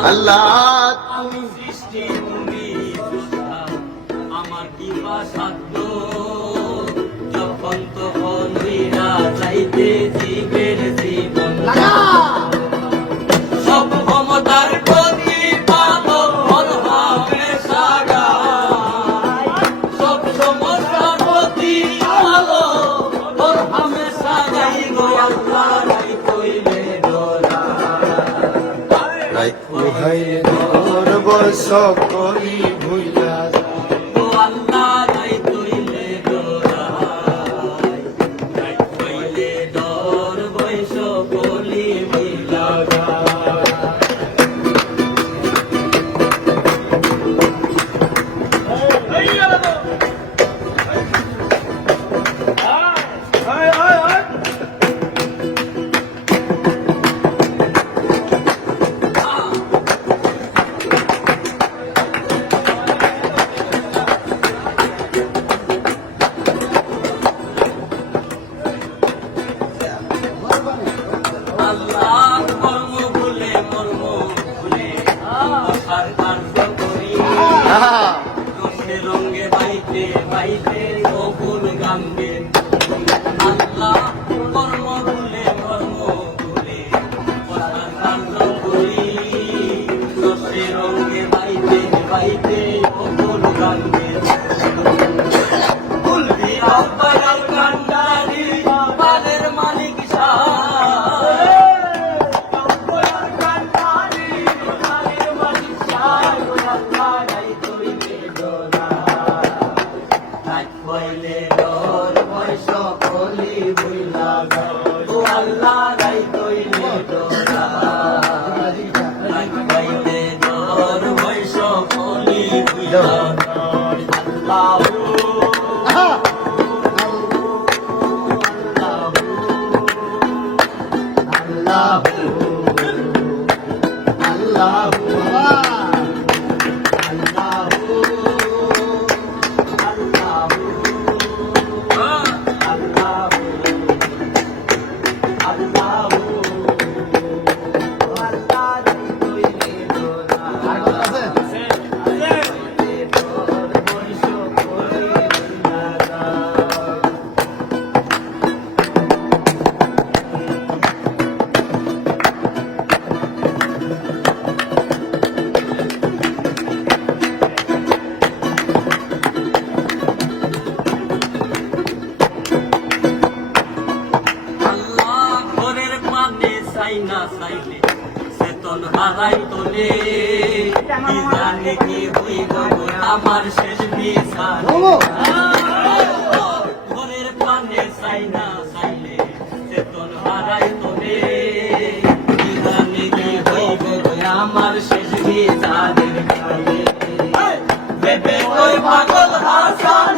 আল্লাহ আমার কি সাধ্য। যখন তখন যাইতে জীবের জীবন তাই উহাইলে সকলি ভুইলা love. মালাই তোলে। জানে কি হইব আমার শেষ বিছানা ঘরের পানে চাই না চাইলে চেতন হারাই তোলে। জানে কি হইব আমার শেষ বিছানের খালে হাসান।